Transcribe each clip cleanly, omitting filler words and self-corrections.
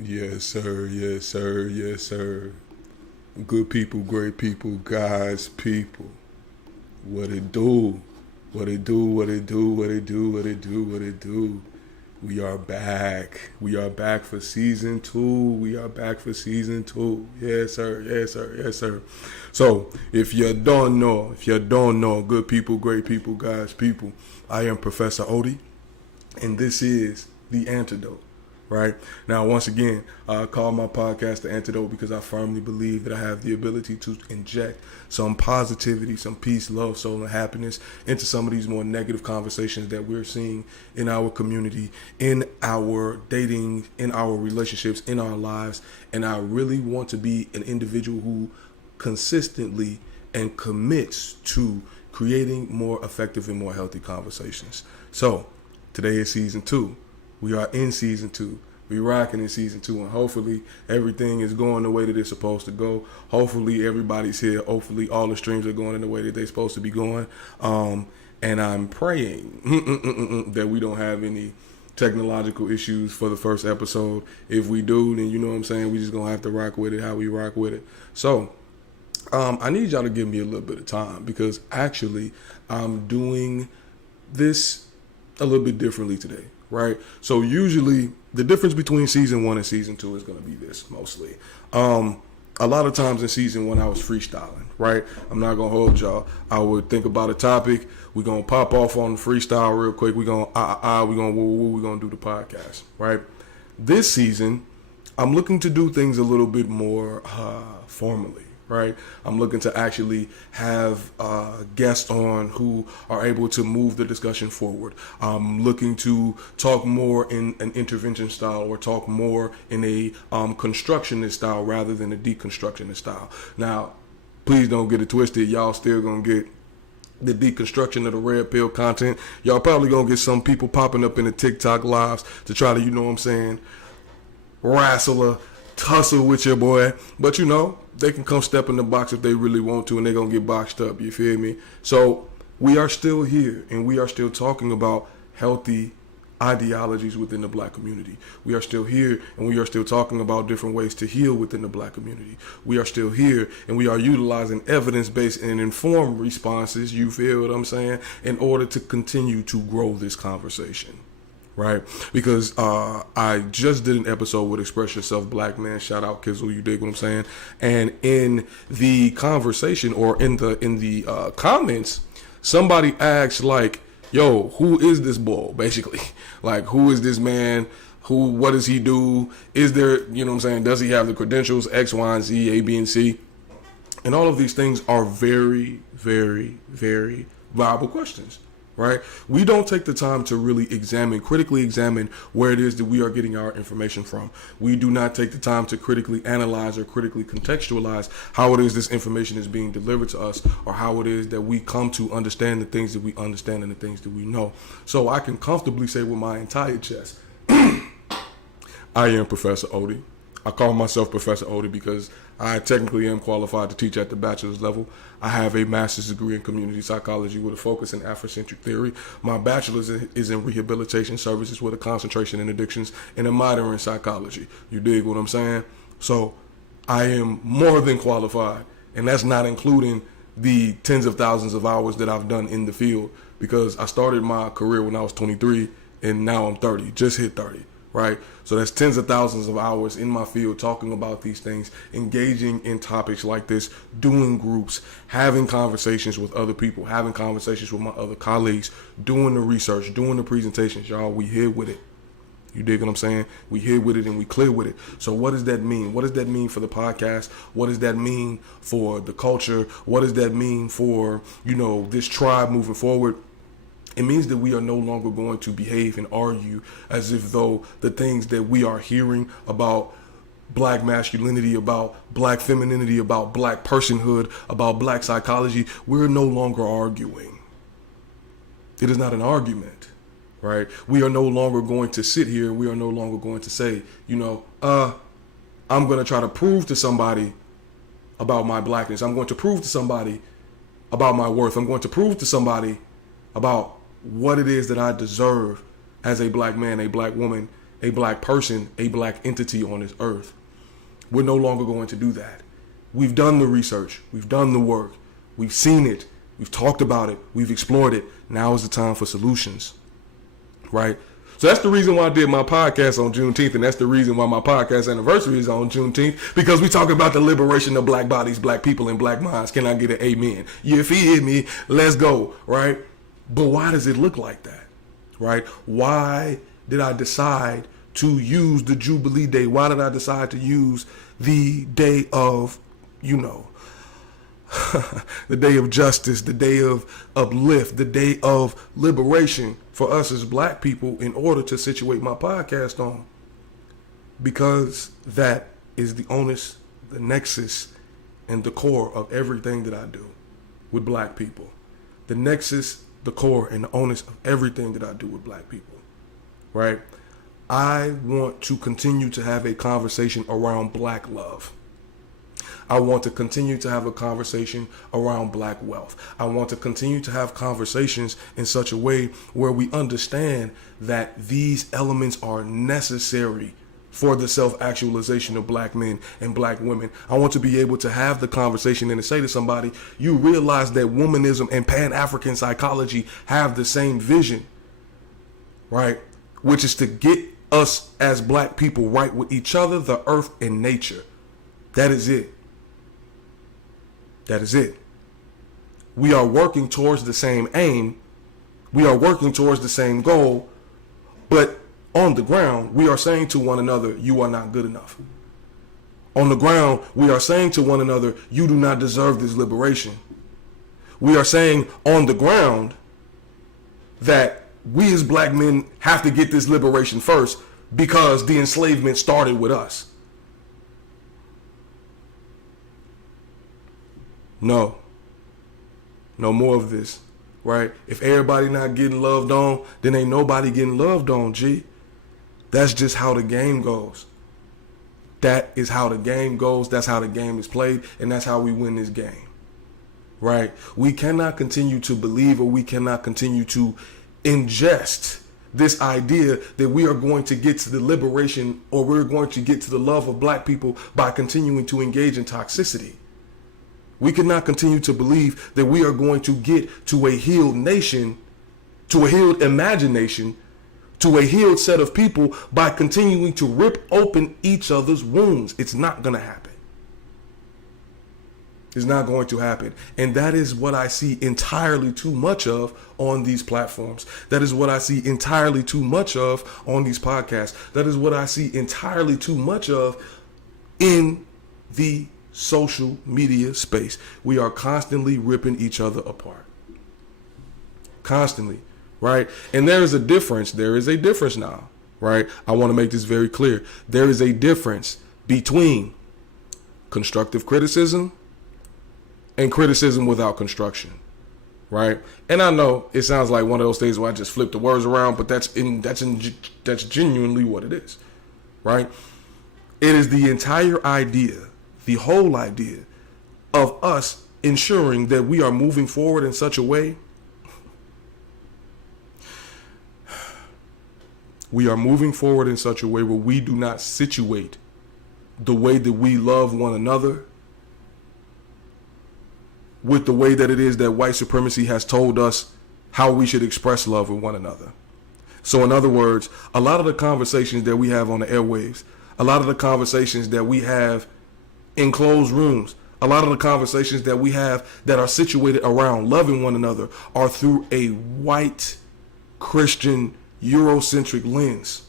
Yes, sir. Yes, sir. Yes, sir. Good people, great people, God's people. What it do? What it do? What it do? What it do? What it do? What it do? We are back. We are back for season two. We are back for season two. Yes, sir. Yes, sir. Yes, sir. So, if you don't know, good people, great people, God's people, I am Professor Odie, and this is the Antidote. Right now, once again, I call my podcast the Antidote because I firmly believe that I have the ability to inject some positivity, some peace, love, soul, and happiness into some of these more negative conversations that we're seeing in our community, in our dating, in our relationships, in our lives. And I really want to be an individual who consistently and commits to creating more effective and more healthy conversations. So, today is season two. We are in season two. We rocking in season two, and hopefully everything is going the way that it's supposed to go. Hopefully everybody's here. Hopefully all the streams are going in the way that they're supposed to be going. And I'm praying that we don't have any technological issues for the first episode. If we do, then you know what I'm saying. We just gonna have to rock with it how we rock with it. So I need y'all to give me a little bit of time because actually I'm doing this a little bit differently today. Right. So usually the difference between season one and season two is going to be this mostly. A lot of times in season one, I was freestyling. Right. I'm not going to hold y'all. I would think about a topic. We're going to pop off on the freestyle real quick. We're going we're going to do the podcast. Right. This season, I'm looking to do things a little bit more formally. Right, I'm looking to actually have guests on who are able to move the discussion forward. I'm looking to talk more in an intervention style or talk more in a constructionist style rather than a deconstructionist style. Now, please don't get it twisted. Y'all still gonna get the deconstruction of the red pill content. Y'all probably gonna get some people popping up in the TikTok lives to try to, you know what I'm saying, wrestle or tussle with your boy. But you know, they can come step in the box if they really want to, and they're going to get boxed up. You feel me? So we are still here, and we are still talking about healthy ideologies within the black community. We are still here, and we are still talking about different ways to heal within the black community. We are still here, and we are utilizing evidence-based and informed responses, you feel what I'm saying, in order to continue to grow this conversation. Right, because I just did an episode with Express Yourself Black Man. Shout out Kizzle, you dig what I'm saying? And in the conversation or in the comments, somebody asked like, "Yo, who is this bull?" Basically, like, who is this man? What does he do? Is there, you know what I'm saying? Does he have the credentials X, Y, and Z, A, B, and C? And all of these things are very, very, very viable questions. Right? We don't take the time to really critically examine where it is that we are getting our information from. We do not take the time to critically analyze or critically contextualize how it is this information is being delivered to us or how it is that we come to understand the things that we understand and the things that we know. So I can comfortably say with my entire chest, I am Professor Odie. I call myself Professor Odie because I technically am qualified to teach at the bachelor's level. I have a master's degree in community psychology with a focus in Afrocentric theory. My bachelor's is in rehabilitation services with a concentration in addictions and a minor in psychology. You dig what I'm saying? So I am more than qualified, and that's not including the tens of thousands of hours that I've done in the field because I started my career when I was 23 and now I'm 30, just hit 30. Right? So that's tens of thousands of hours in my field talking about these things, engaging in topics like this, doing groups, having conversations with other people, having conversations with my other colleagues, doing the research, doing the presentations. Y'all, we here with it. You dig what I'm saying? We here with it and we clear with it. So what does that mean? What does that mean for the podcast? What does that mean for the culture? What does that mean for, you know, this tribe moving forward? It means that we are no longer going to behave and argue as if though the things that we are hearing about black masculinity, about black femininity, about black personhood, about black psychology, we're no longer arguing. It is not an argument, right? We are no longer going to sit here. We are no longer going to say, you know, I'm going to try to prove to somebody about my blackness. I'm going to prove to somebody about my worth. I'm going to prove to somebody about what it is that I deserve as a black man, a black woman, a black person, a black entity on this earth. We're no longer going to do that. We've done the research. We've done the work. We've seen it. We've talked about it. We've explored it. Now is the time for solutions, right? So that's the reason why I did my podcast on Juneteenth, and that's the reason why my podcast anniversary is on Juneteenth, because we talk about the liberation of black bodies, black people, and black minds. Can I get an amen? You feel me? Let's go, right? But why does it look like that, right? Why did I decide to use the Jubilee Day? Why did I decide to use the day of, the day of justice, the day of uplift, the day of liberation for us as black people in order to situate my podcast on? Because that is the onus, the nexus, and the core of everything that I do with black people. The nexus, the core, and the onus of everything that I do with black people, right? I want to continue to have a conversation around black love. I want to continue to have a conversation around black wealth. I want to continue to have conversations in such a way where we understand that these elements are necessary for the self-actualization of black men and black women. I want to be able to have the conversation and to say to somebody, you realize that womanism and Pan-African psychology have the same vision, right? Which is to get us as black people right with each other, the earth, and nature. That is it. That is it. We are working towards the same aim. We are working towards the same goal. But on the ground, we are saying to one another, you are not good enough. On the ground, we are saying to one another, you do not deserve this liberation. We are saying on the ground that we as black men have to get this liberation first because the enslavement started with us. No more of this, right? If everybody not getting loved on, then ain't nobody getting loved on, G. That's just how the game goes. That is how the game goes. That's how the game is played. And that's how we win this game, right? We cannot continue to believe, or we cannot continue to ingest this idea that we are going to get to the liberation, or we're going to get to the love of black people by continuing to engage in toxicity. We cannot continue to believe that we are going to get to a healed nation, to a healed imagination, to a healed set of people by continuing to rip open each other's wounds. It's not going to happen. It's not going to happen. And that is what I see entirely too much of on these platforms. That is what I see entirely too much of on these podcasts. That is what I see entirely too much of in the social media space. We are constantly ripping each other apart. Constantly, right? And there is a difference. There is a difference now, right? I want to make this very clear. There is a difference between constructive criticism and criticism without construction, right? And I know it sounds like one of those things where I just flip the words around, but that's genuinely what it is, right? It is the entire idea, the whole idea of us ensuring that we are moving forward in such a way. We are moving forward in such a way where we do not situate the way that we love one another with the way that it is that white supremacy has told us how we should express love with one another. So in other words, a lot of the conversations that we have on the airwaves, a lot of the conversations that we have in closed rooms, a lot of the conversations that we have that are situated around loving one another are through a white Christian Eurocentric lens.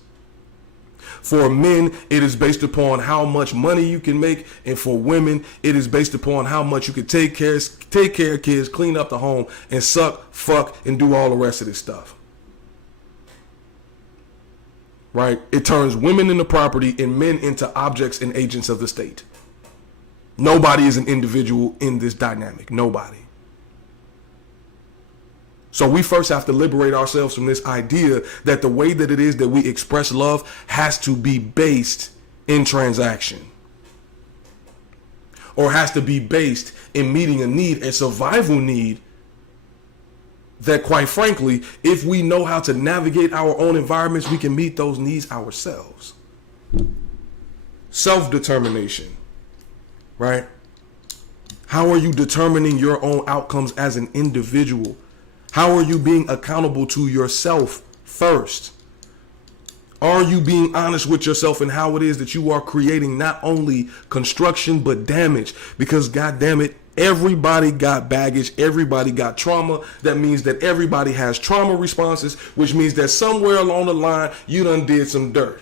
For men, it is based upon how much money you can make, and for women, it is based upon how much you can take care of kids, clean up the home, and suck, fuck, and do all the rest of this stuff. Right? It turns women into property and men into objects and agents of the state. Nobody is an individual in this dynamic. Nobody. So we first have to liberate ourselves from this idea that the way that it is that we express love has to be based in transaction, or has to be based in meeting a need, a survival need that, quite frankly, if we know how to navigate our own environments, we can meet those needs ourselves. Self-determination, right? How are you determining your own outcomes as an individual? How are you being accountable to yourself first? Are you being honest with yourself and how it is that you are creating not only construction but damage? Because, God damn it, everybody got baggage. Everybody got trauma. That means that everybody has trauma responses, which means that somewhere along the line, you done did some dirt.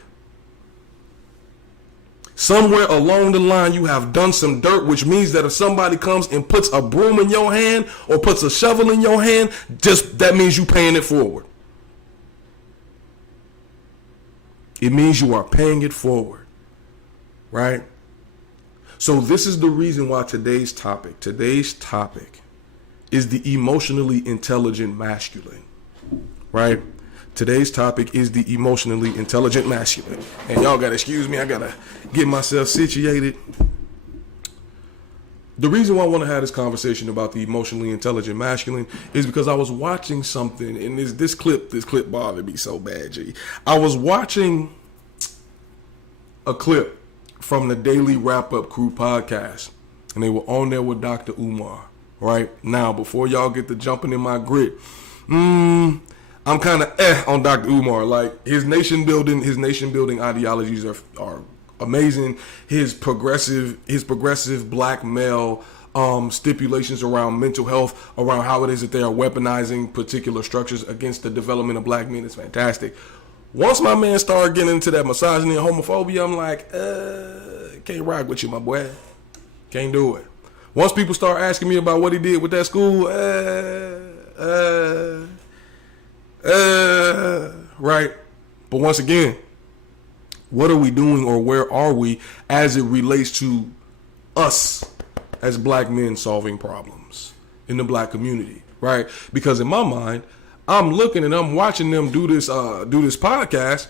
Somewhere along the line, you have done some dirt, which means that if somebody comes and puts a broom in your hand or puts a shovel in your hand, just that means you paying it forward. It means you are paying it forward, right? So this is the reason why today's topic is the emotionally intelligent masculine, right? Today's topic is the emotionally intelligent masculine. And y'all gotta excuse me, I gotta get myself situated. The reason why I want to have this conversation about the emotionally intelligent masculine is because I was watching something, and this clip bothered me so bad, G. I was watching a clip from the Daily Wrap-Up Crew podcast, and they were on there with Dr. Umar, right? Now, before y'all get to jumping in my grit, I'm kind of on Dr. Umar. Like, his nation building ideologies are amazing. His progressive black male stipulations around mental health, around how it is that they are weaponizing particular structures against the development of black men is fantastic. Once my man started getting into that misogyny and homophobia, I'm like, can't rock with you, my boy. Can't do it. Once people start asking me about what he did with that school, right? But once again, what are we doing, or where are we as it relates to us as black men solving problems in the black community, right? Because in my mind, I'm looking and I'm watching them do this podcast,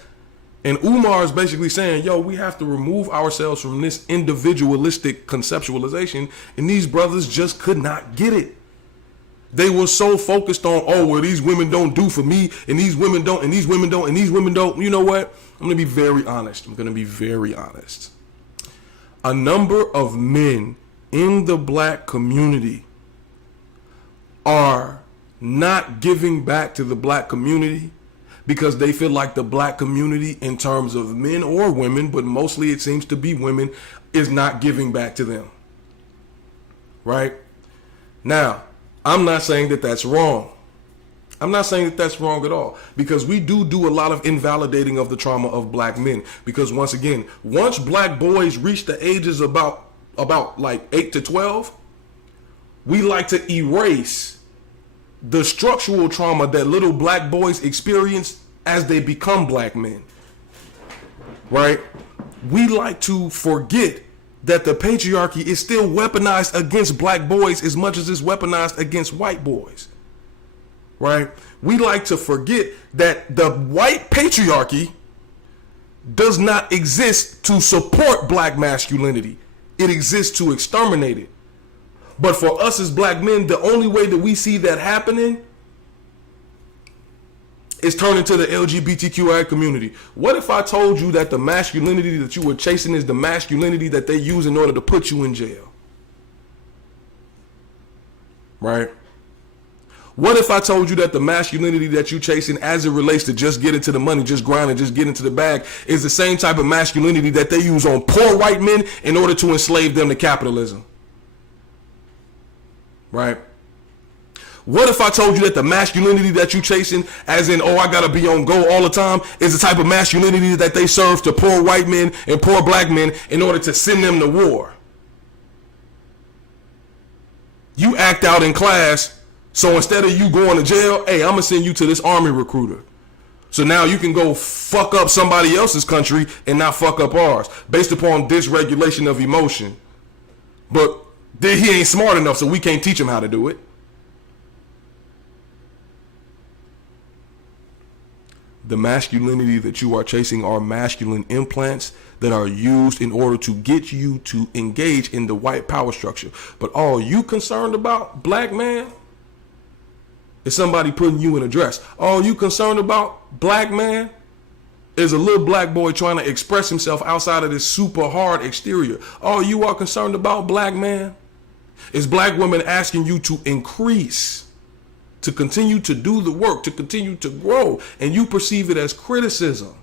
and Umar is basically saying, yo, we have to remove ourselves from this individualistic conceptualization, and these brothers just could not get it. They were so focused on, oh, well, these women don't do for me, and these women don't, and these women don't, and these women don't. You know what? I'm going to be very honest. A number of men in the black community are not giving back to the black community because they feel like the black community, in terms of men or women, but mostly it seems to be women, is not giving back to them. Right? Now, I'm not saying that that's wrong. I'm not saying that that's wrong at all, because we do a lot of invalidating of the trauma of black men. Because once again, once black boys reach the ages about like 8 to 12, we like to erase the structural trauma that little black boys experience as they become black men. Right? We like to forget that the patriarchy is still weaponized against black boys as much as it's weaponized against white boys. Right? We like to forget that the white patriarchy does not exist to support black masculinity. It exists to exterminate it. But for us as black men, the only way that we see that happening is turning to the LGBTQI community. What if I told you that the masculinity that you were chasing is the masculinity that they use in order to put you in jail? Right? What if I told you that the masculinity that you're chasing as it relates to just getting to the money, just grinding, just getting to the bag, is the same type of masculinity that they use on poor white men in order to enslave them to capitalism? Right? What if I told you that the masculinity that you're chasing, as in, oh, I gotta be on go all the time, is the type of masculinity that they serve to poor white men and poor black men in order to send them to war? You act out in class, so instead of you going to jail, hey, I'm gonna send you to this army recruiter. So now you can go fuck up somebody else's country and not fuck up ours, based upon dysregulation of emotion. But he ain't smart enough, so we can't teach him how to do it. The masculinity that you are chasing are masculine implants that are used in order to get you to engage in the white power structure. But all you concerned about, black man, Is somebody putting you in a dress. Oh, you concerned about black man? Is a little black boy trying to express himself outside of this super hard exterior. Oh, you are concerned about black man? Is black women asking you to increase, to continue to do the work, to continue to grow, and you perceive it as criticism?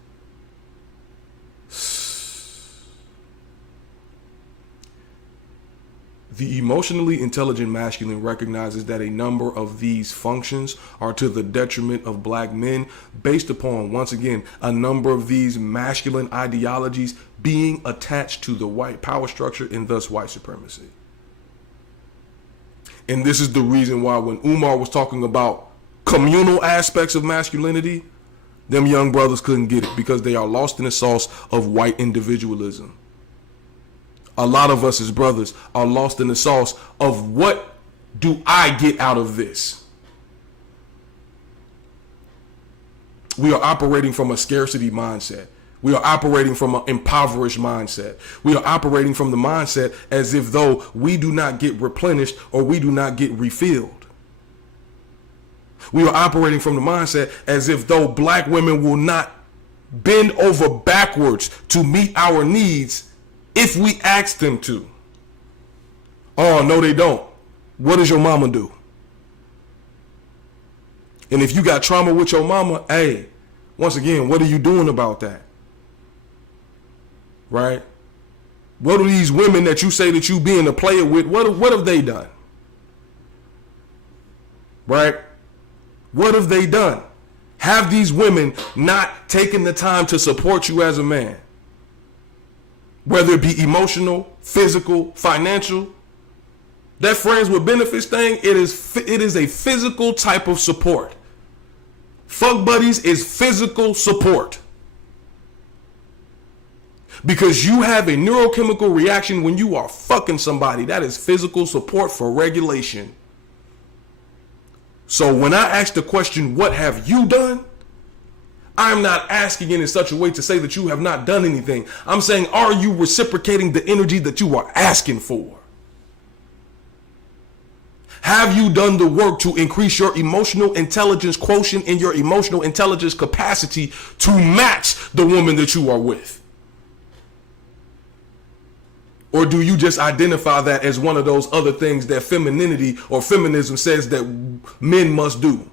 The emotionally intelligent masculine recognizes that a number of these functions are to the detriment of black men based upon, once again, a number of these masculine ideologies being attached to the white power structure and thus white supremacy. And this is the reason why when Umar was talking about communal aspects of masculinity, them young brothers couldn't get it because they are lost in the sauce of white individualism. A lot of us as brothers are lost in the sauce of what do I get out of this? We are operating from a scarcity mindset. We are operating from an impoverished mindset. We are operating from the mindset as if though we do not get replenished or we do not get refilled. We are operating from the mindset as if though black women will not bend over backwards to meet our needs if we ask them to. Oh, no, they don't. What does your mama do? And if you got trauma with your mama, hey, once again, what are you doing about that? Right? What are these women that you say that you being a player with, what have they done? Right? What have they done? Have these women not taken the time to support you as a man? Whether it be emotional, physical, financial. That friends with benefits thing, it is a physical type of support. Fuck buddies is physical support. Because you have a neurochemical reaction when you are fucking somebody. That is physical support for regulation. So when I ask the question, what have you done? I'm not asking it in such a way to say that you have not done anything. I'm saying, are you reciprocating the energy that you are asking for? Have you done the work to increase your emotional intelligence quotient and your emotional intelligence capacity to match the woman that you are with? Or do you just identify that as one of those other things that femininity or feminism says that men must do?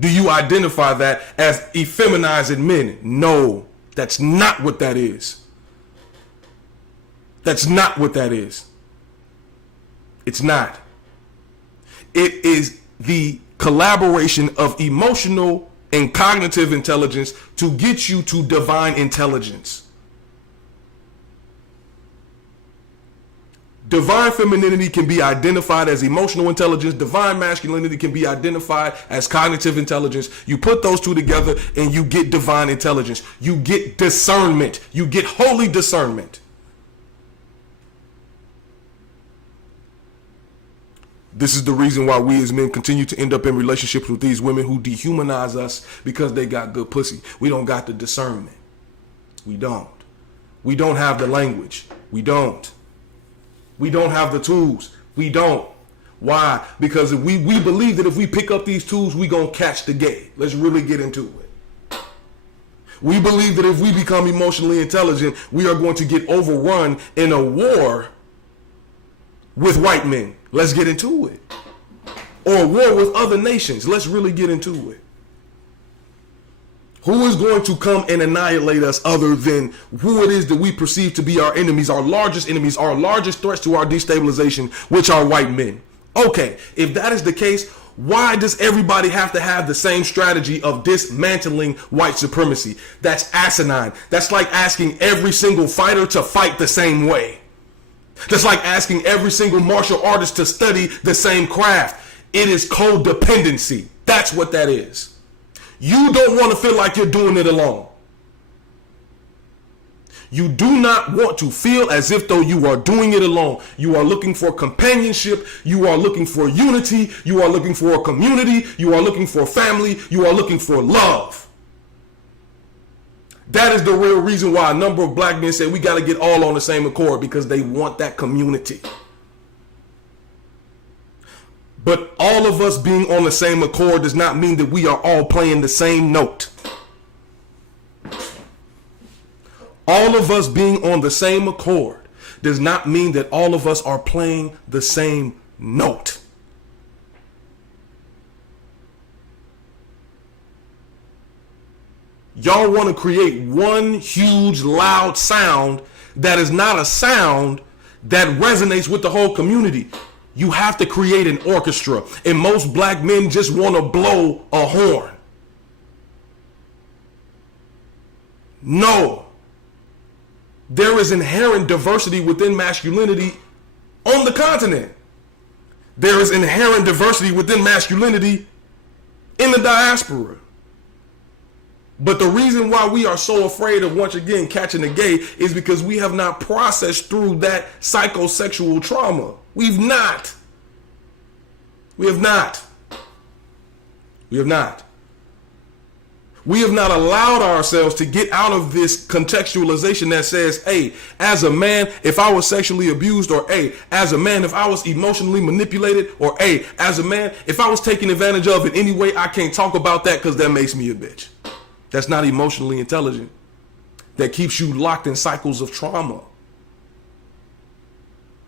Do you identify that as effeminizing men? No, that's not what that is. That's not what that is. It's not. It is the collaboration of emotional and cognitive intelligence to get you to divine intelligence. Divine femininity can be identified as emotional intelligence. Divine masculinity can be identified as cognitive intelligence. You put those two together and you get divine intelligence. You get discernment. You get holy discernment. This is the reason why we as men continue to end up in relationships with these women who dehumanize us because they got good pussy. We don't got the discernment. We don't. We don't have the language. We don't. We don't have the tools. We don't. Why? Because we believe that if we pick up these tools, we gonna catch the gay. Let's really get into it. We believe that if we become emotionally intelligent, we are going to get overrun in a war with white men. Let's get into it. Or a war with other nations. Let's really get into it. Who is going to come and annihilate us other than who it is that we perceive to be our enemies, our largest threats to our destabilization, which are white men? Okay, if that is the case, why does everybody have to have the same strategy of dismantling white supremacy? That's asinine. That's like asking every single fighter to fight the same way. That's like asking every single martial artist to study the same craft. It is codependency. That's what that is. You don't want to feel like you're doing it alone. You do not want to feel as if though you are doing it alone. You are looking for companionship. You are looking for unity. You are looking for a community. You are looking for family. You are looking for love. That is the real reason why a number of black men say we got to get all on the same accord, because they want that community. But all of us being on the same accord does not mean that we are all playing the same note. All of us being on the same accord does not mean that all of us are playing the same note. Y'all want to create one huge loud sound that is not a sound that resonates with the whole community. You have to create an orchestra, and most black men just want to blow a horn. No. There is inherent diversity within masculinity on the continent. There is inherent diversity within masculinity in the diaspora. But the reason why we are so afraid of once again catching the gay is because we have not processed through that psychosexual trauma. We've not. We have not. We have not. We have not allowed ourselves to get out of this contextualization that says, hey, as a man, if I was sexually abused, or hey, as a man, if I was emotionally manipulated, or hey, as a man, if I was taken advantage of in any way, I can't talk about that because that makes me a bitch. That's not emotionally intelligent. That keeps you locked in cycles of trauma.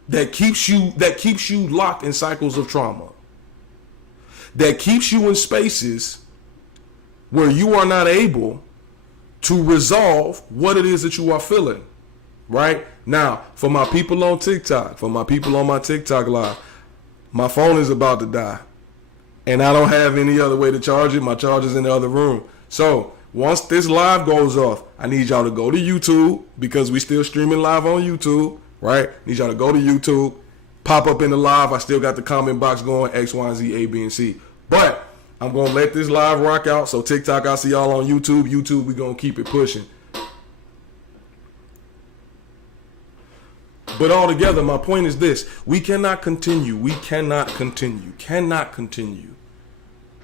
That keeps you locked in cycles of trauma. That keeps you in spaces where you are not able to resolve what it is that you are feeling. Right? Now, for my people on TikTok, for my people on my TikTok live, my phone is about to die. And I don't have any other way to charge it. My charger's in the other room. So, once this live goes off, I need y'all to go to YouTube, because we still streaming live on YouTube, right? Need y'all to go to YouTube, pop up in the live. I still got the comment box going, X, Y, and Z, A, B, and C. But I'm going to let this live rock out. So TikTok, I'll see y'all on YouTube. YouTube, we're going to keep it pushing. But altogether, my point is this. We cannot continue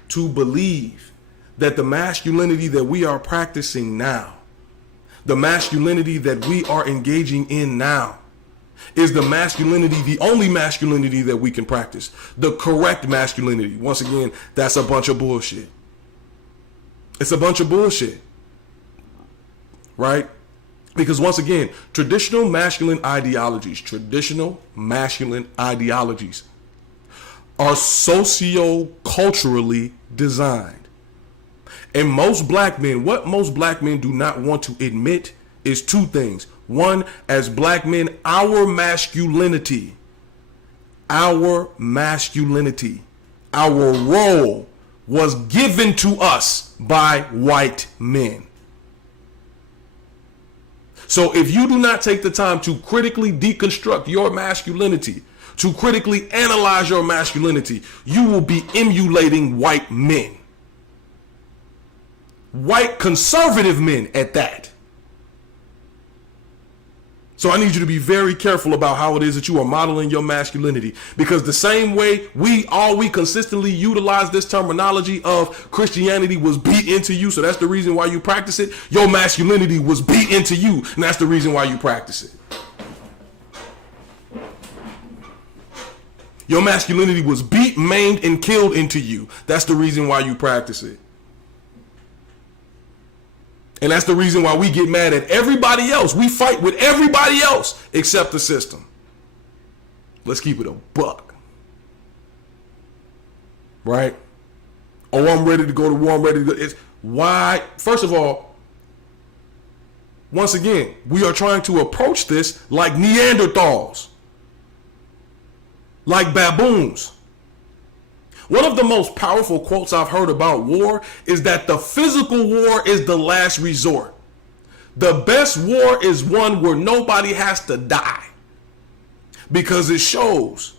to believe that the masculinity that we are practicing now, the masculinity that we are engaging in now, is the masculinity, the only masculinity that we can practice. The correct masculinity. Once again, that's a bunch of bullshit. It's a bunch of bullshit. Right? Because once again, traditional masculine ideologies are socio-culturally designed. And most black men, what most black men do not want to admit is two things. One, as black men, our masculinity, our role was given to us by white men. So if you do not take the time to critically deconstruct your masculinity, to critically analyze your masculinity, you will be emulating white men. White conservative men at that. So I need you to be very careful about how it is that you are modeling your masculinity, because the same way we consistently utilize this terminology of Christianity was beat into you, so that's the reason why you practice it. Your masculinity was beat into you, and that's the reason why you practice it. Your masculinity was beat, maimed, and killed into you. That's the reason why you practice it. And that's the reason why we get mad at everybody else. We fight with everybody else except the system. Let's keep it a buck. Right? Oh, I'm ready to go to war. I'm ready to go. It's why, first of all, once again, we are trying to approach this like Neanderthals, like baboons. One of the most powerful quotes I've heard about war is that the physical war is the last resort. The best war is one where nobody has to die, because it shows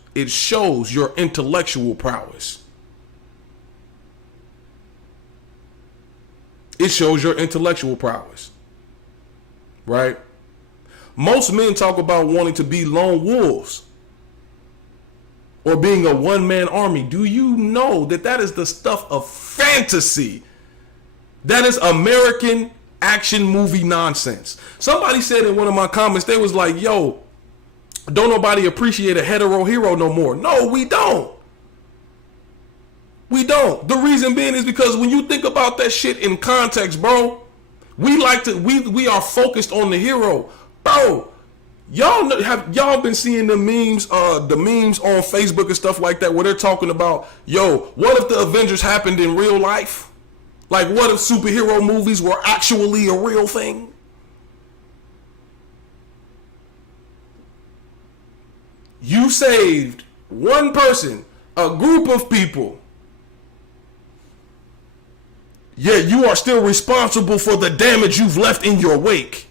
your intellectual prowess. It shows your intellectual prowess, right? Most men talk about wanting to be lone wolves or being a one-man army. Do you know that that is the stuff of fantasy? That is American action movie nonsense. Somebody said in one of my comments, they was like, yo, don't nobody appreciate a hetero hero no more. No, we don't. We don't. The reason being is because when you think about that shit in context, bro, we are focused on the hero. Bro, y'all been seeing the memes on Facebook and stuff like that where they're talking about, yo, what if the Avengers happened in real life? Like, what if superhero movies were actually a real thing? You saved one person, a group of people. Yet you are still responsible for the damage you've left in your wake.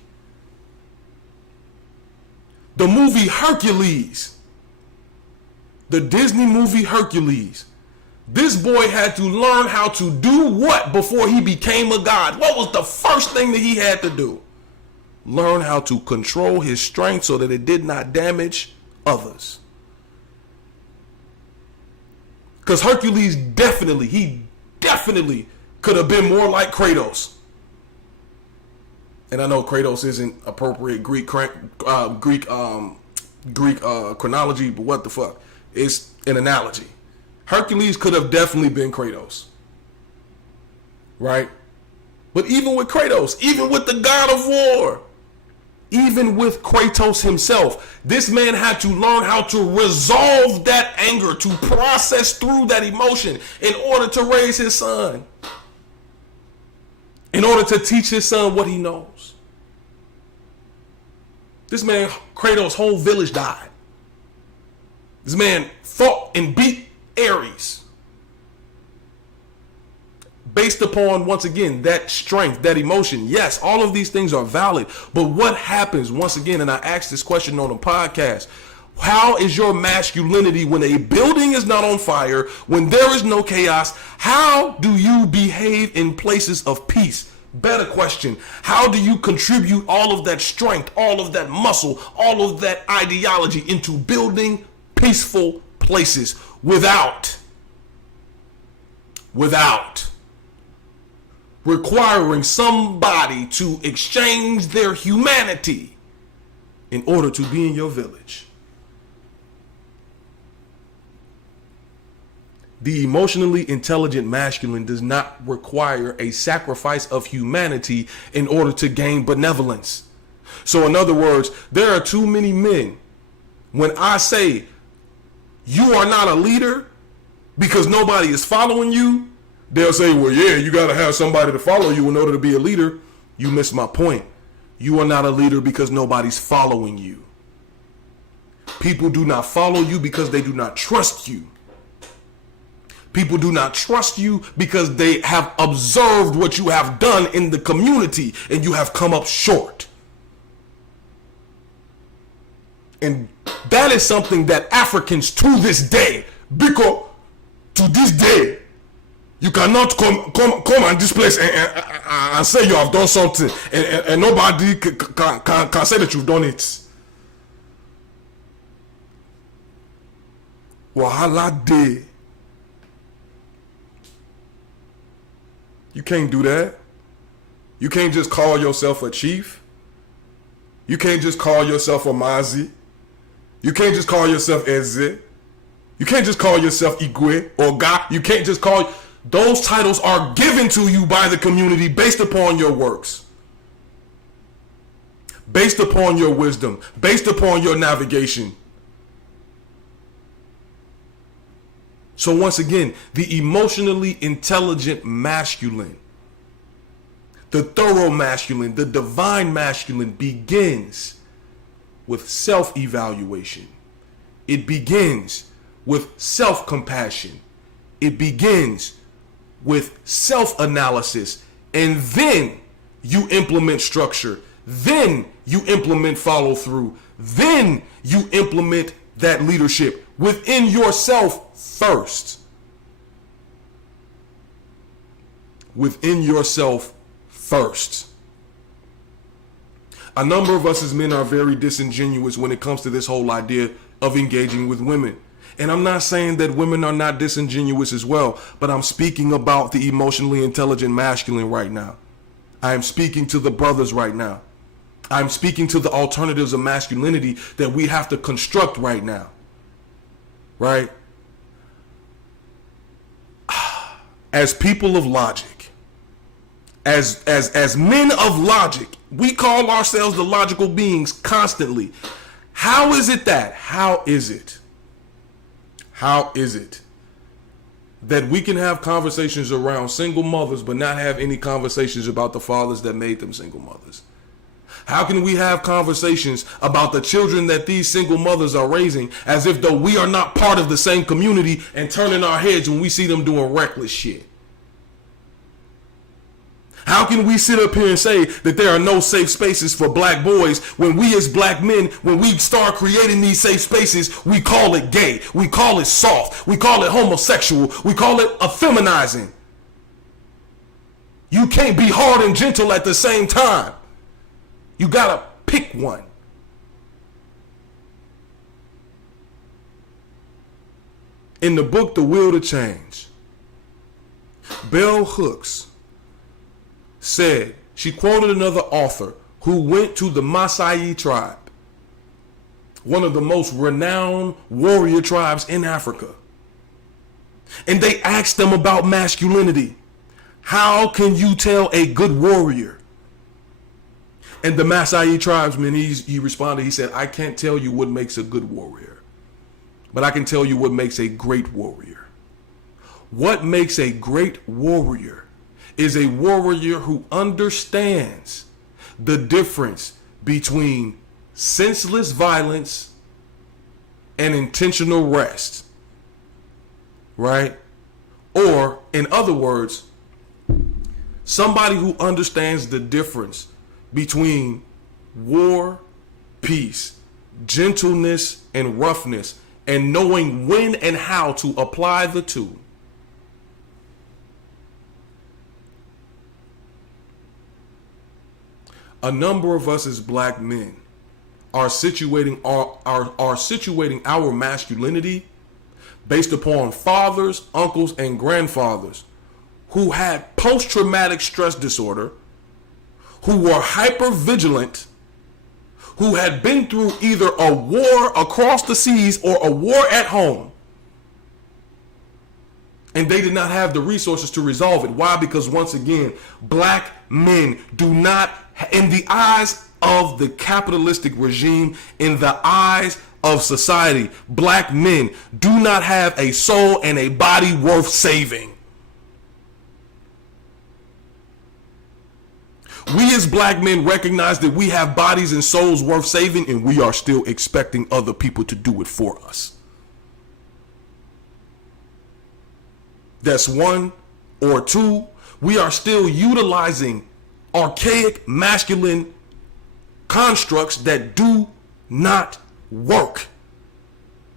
The movie Hercules, the Disney movie Hercules, this boy had to learn how to do what before he became a god? What was the first thing that he had to do? Learn how to control his strength so that it did not damage others. Because Hercules definitely could have been more like Kratos. And I know Kratos isn't appropriate Greek chronology, but what the fuck? It's an analogy. Hercules could have definitely been Kratos. Right? But even with Kratos, even with the god of war, even with Kratos himself, this man had to learn how to resolve that anger, to process through that emotion in order to raise his son. In order to teach his son what he knows. This man, Kratos' whole village died. This man fought and beat Ares. Based upon, once again, that strength, that emotion. Yes, all of these things are valid. But what happens, once again, and I asked this question on a podcast, how is your masculinity when a building is not on fire, when there is no chaos? How do you behave in places of peace? Better question. How do you contribute all of that strength, all of that muscle, all of that ideology into building peaceful places without requiring somebody to exchange their humanity in order to be in your village? The emotionally intelligent masculine does not require a sacrifice of humanity in order to gain benevolence. So in other words, there are too many men. When I say you are not a leader because nobody is following you, they'll say, well, yeah, you got to have somebody to follow you in order to be a leader. You missed my point. You are not a leader because nobody's following you. People do not follow you because they do not trust you. People do not trust you because they have observed what you have done in the community and you have come up short. And that is something that Africans to this day, because to this day, you cannot come and this place and say you have done something and nobody can say that you've done it. Wahala day. You can't do that. You can't just call yourself a chief. You can't just call yourself a Mazi. You can't just call yourself Eze. You can't just call yourself Igwe or God. You can't just call. Those titles are given to you by the community based upon your works. Based upon your wisdom. Based upon your navigation. So once again, the emotionally intelligent masculine, the thorough masculine, the divine masculine begins with self-evaluation. It begins with self-compassion. It begins with self-analysis. And then you implement structure. Then you implement follow-through. Then you implement that leadership within yourself first. Within yourself first. A number of us as men are very disingenuous when it comes to this whole idea of engaging with women. And I'm not saying that women are not disingenuous as well, but I'm speaking about the emotionally intelligent masculine right now. I am speaking to the brothers right now. I'm speaking to the alternatives of masculinity that we have to construct right now. Right? as people of logic, as men of logic, we call ourselves the logical beings constantly. How is it that we can have conversations around single mothers but not have any conversations about the fathers that made them single mothers? How can we have conversations about the children that these single mothers are raising as if though we are not part of the same community and turning our heads when we see them doing reckless shit? How can we sit up here and say that there are no safe spaces for black boys when we as black men, when we start creating these safe spaces, we call it gay, we call it soft, we call it homosexual, we call it effeminizing? You can't be hard and gentle at the same time. You gotta pick one. In the book, The Will to Change, Bell Hooks said, she quoted another author who went to the Maasai tribe, one of the most renowned warrior tribes in Africa. And they asked them about masculinity. How can you tell a good warrior? And the Maasai tribesman, he responded, he said, I can't tell you what makes a good warrior, but I can tell you what makes a great warrior. What makes a great warrior is a warrior who understands the difference between senseless violence and intentional rest, right? Or, in other words, somebody who understands the difference between war, peace, gentleness, and roughness, and knowing when and how to apply the two. A number of us as black men are situating our masculinity based upon fathers, uncles, and grandfathers who had post-traumatic stress disorder, who were hyper-vigilant, who had been through either a war across the seas or a war at home. And they did not have the resources to resolve it. Why? Because once again, black men do not, in the eyes of the capitalistic regime, in the eyes of society, black men do not have a soul and a body worth saving. We as black men recognize that we have bodies and souls worth saving, and we are still expecting other people to do it for us. That's one. Or two, we are still utilizing archaic masculine constructs that do not work.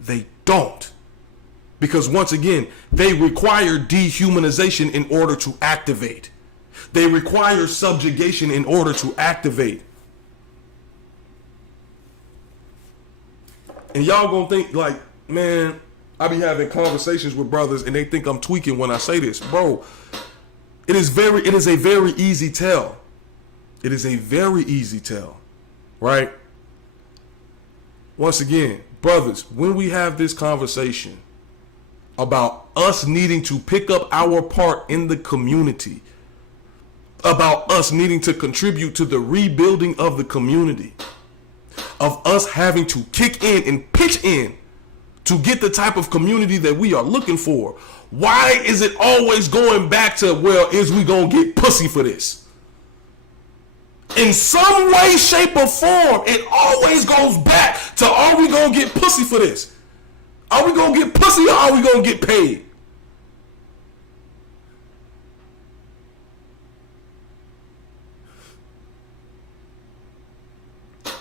They don't. Because once again, they require dehumanization in order to activate. They require subjugation in order to activate. And y'all gonna think like, man, I be having conversations with brothers and they think I'm tweaking when I say this. Bro, it is a very easy tell. It is a very easy tell, right? Once again, brothers, when we have this conversation about us needing to pick up our part in the community, about us needing to contribute to the rebuilding of the community, of us having to kick in and pitch in to get the type of community that we are looking for, why is it always going back to, well, is we gonna get pussy for this? In some way, shape, or form, it always goes back to, are we gonna get pussy for this? Are we gonna get pussy or are we gonna get paid?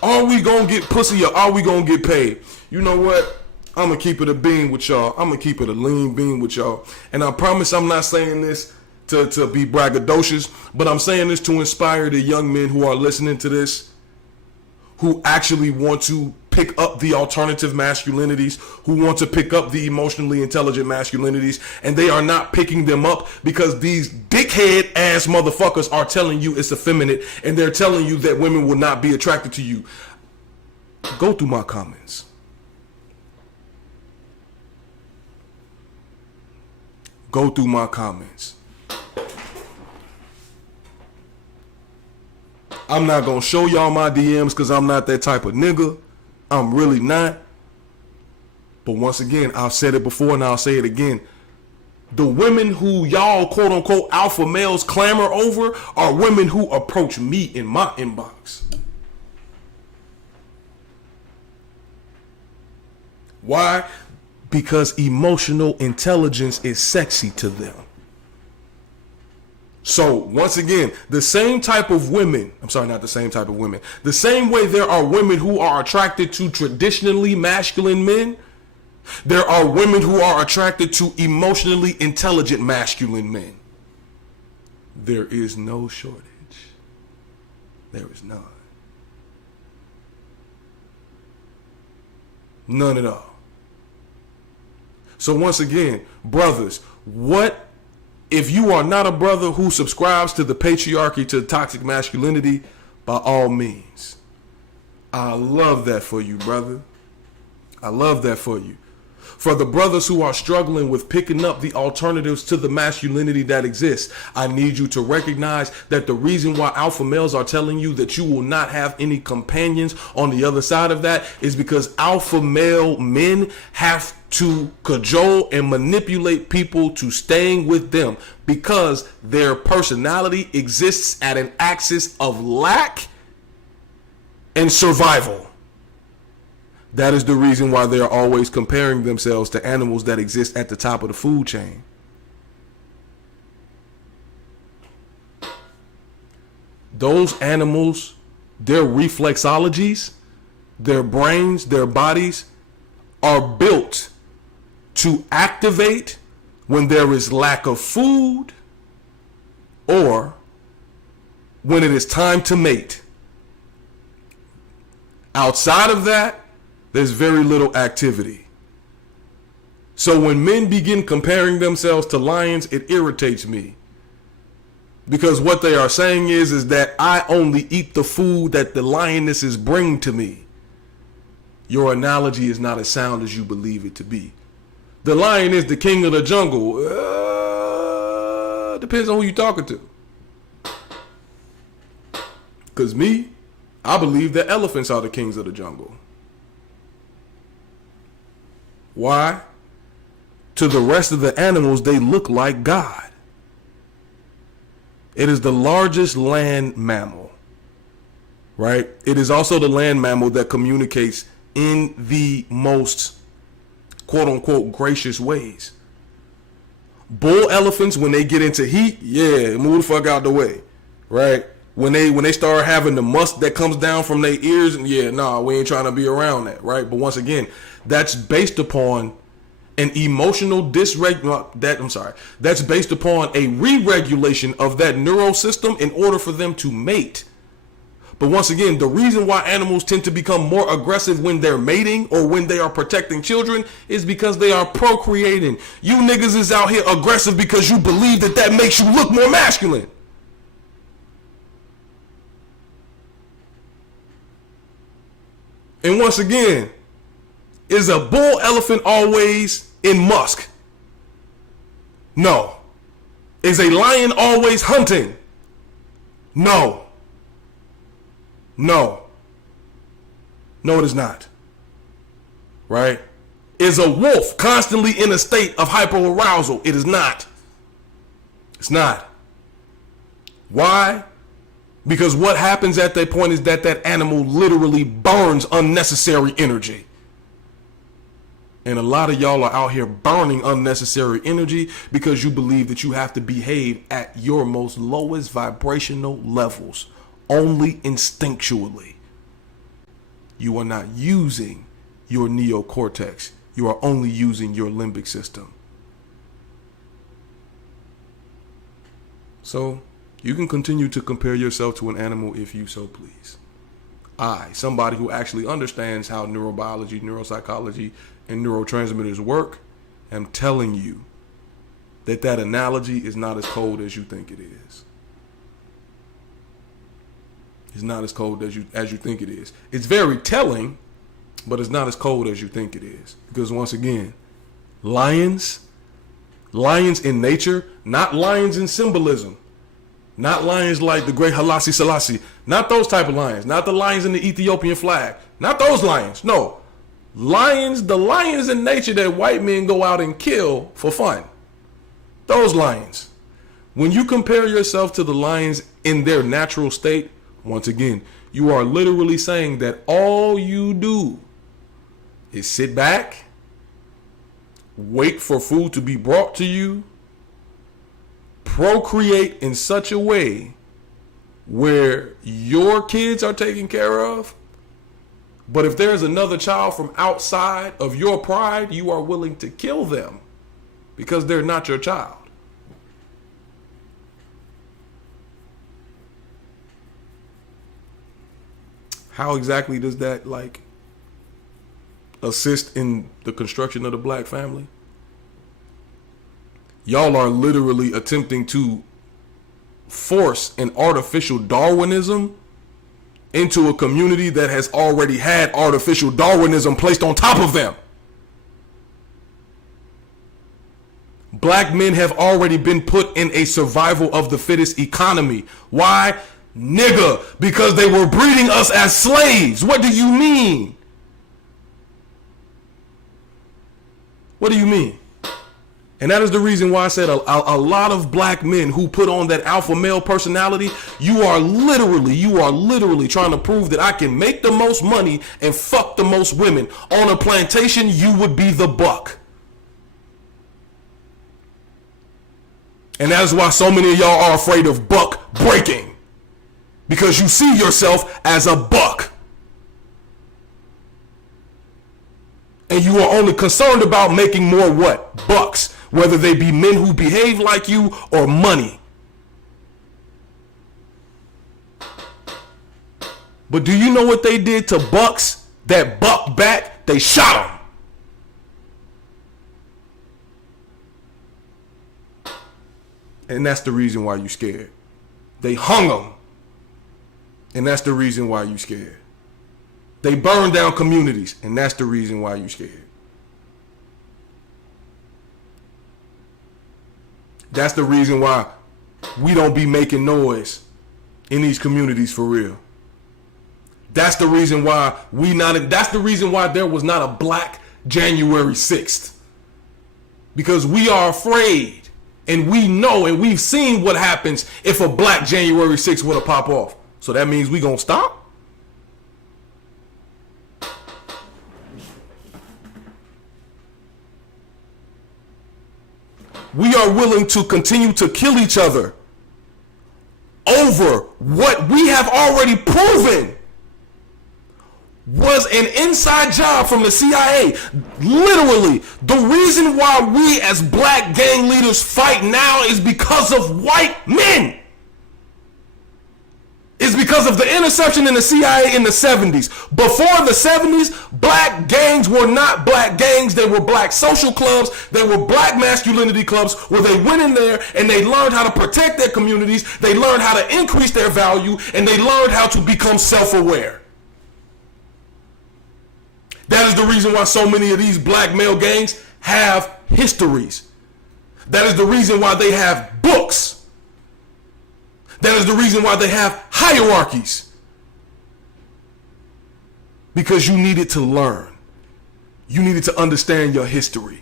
Are we gonna get pussy or are we gonna get paid? You know what? I'm gonna keep it a bean with y'all. I'm gonna keep it a lean bean with y'all. And I promise I'm not saying this to be braggadocious, but I'm saying this to inspire the young men who are listening to this, who actually want to pick up the alternative masculinities, who want to pick up the emotionally intelligent masculinities, and they are not picking them up because these dickhead ass motherfuckers are telling you it's effeminate, and they're telling you that women will not be attracted to you. Go through my comments. Go through my comments. I'm not going to show y'all my DMs because I'm not that type of nigga. I'm really not. But once again, I've said it before and I'll say it again. The women who y'all quote unquote alpha males clamor over are women who approach me in my inbox. Why? Because emotional intelligence is sexy to them. So once again, the same type of women, I'm sorry, not the same type of women, the same way there are women who are attracted to traditionally masculine men, there are women who are attracted to emotionally intelligent masculine men. There is no shortage. There is none. None at all. So once again, brothers, what if you are not a brother who subscribes to the patriarchy, to toxic masculinity? By all means, I love that for you, brother. I love that for you. For the brothers who are struggling with picking up the alternatives to the masculinity that exists, I need you to recognize that the reason why alpha males are telling you that you will not have any companions on the other side of that is because alpha male men have to cajole and manipulate people to staying with them because their personality exists at an axis of lack and survival. That is the reason why they are always comparing themselves to animals that exist at the top of the food chain. Those animals, their reflexologies, their brains, their bodies are built to activate when there is lack of food or when it is time to mate. Outside of that, there's very little activity. So when men begin comparing themselves to lions, it irritates me. Because what they are saying is that I only eat the food that the lionesses bring to me. Your analogy is not as sound as you believe it to be. The lion is the king of the jungle. Depends on who you're talking to. Because me, I believe that elephants are the kings of the jungle. Why? To the rest of the animals, they look like God. It is the largest land mammal, right? It is also the land mammal that communicates in the most quote unquote gracious ways. Bull elephants, when they get into heat, yeah, move the fuck out the way, right? When they start having the musk that comes down from their ears, yeah, nah, we ain't trying to be around that, right? But once again, that's based upon an emotional that's based upon a re-regulation of that neural system in order for them to mate. But once again, the reason why animals tend to become more aggressive when they're mating or when they are protecting children is because they are procreating. You niggas is out here aggressive because you believe that makes you look more masculine. And once again, is a bull elephant always in musk? No. Is a lion always hunting? No. No. No, it is not. Right? Is a wolf constantly in a state of hyperarousal? It is not. It's not. Why? Because what happens at that point is that animal literally burns unnecessary energy. And a lot of y'all are out here burning unnecessary energy because you believe that you have to behave at your most lowest vibrational levels, only instinctually. You are not using your neocortex. You are only using your limbic system. So you can continue to compare yourself to an animal if you so please. I, somebody who actually understands how neurobiology, neuropsychology, and neurotransmitters work, am telling you that analogy is not as cold as you think it is. It's not as cold as you think it is. It's very telling, but it's not as cold as you think it is. Because once again, lions in nature, not lions in symbolism. Not lions like the great Haile Selassie. Not those type of lions. Not the lions in the Ethiopian flag. Not those lions. No. Lions, the lions in nature that white men go out and kill for fun. Those lions. When you compare yourself to the lions in their natural state, once again, you are literally saying that all you do is sit back, wait for food to be brought to you, procreate in such a way where your kids are taken care of, but if there's another child from outside of your pride, you are willing to kill them because they're not your child. How exactly does that assist in the construction of the black family? Y'all are literally attempting to force an artificial Darwinism into a community that has already had artificial Darwinism placed on top of them. Black men have already been put in a survival of the fittest economy. Why? Nigga, because they were breeding us as slaves. What do you mean? What do you mean? And that is the reason why I said a lot of black men who put on that alpha male personality, you are literally trying to prove that I can make the most money and fuck the most women. On a plantation, you would be the buck. And that is why so many of y'all are afraid of buck breaking. Because you see yourself as a buck. And you are only concerned about making more what? Bucks. Whether they be men who behave like you or money. But do you know what they did to bucks that bucked back? They shot them. And that's the reason why you scared. They hung them. And that's the reason why you scared. They burned down communities. And that's the reason why you scared. That's the reason why we don't be making noise in these communities for real. That's the reason why that's the reason why there was not a black January 6th. Because we are afraid and we know and we've seen what happens if a black January 6th were to pop off. So that means we gonna stop? We are willing to continue to kill each other over what we have already proven was an inside job from the CIA. Literally, the reason why we as black gang leaders fight now is because of white men. It's because of the interception in the CIA in the 70s. Before the 70s, black gangs were not black gangs. They were black social clubs. They were black masculinity clubs where they went in there and they learned how to protect their communities. They learned how to increase their value and they learned how to become self-aware. That is the reason why so many of these black male gangs have histories. That is the reason why they have books. That is the reason why they have hierarchies. Because you needed to learn. You needed to understand your history.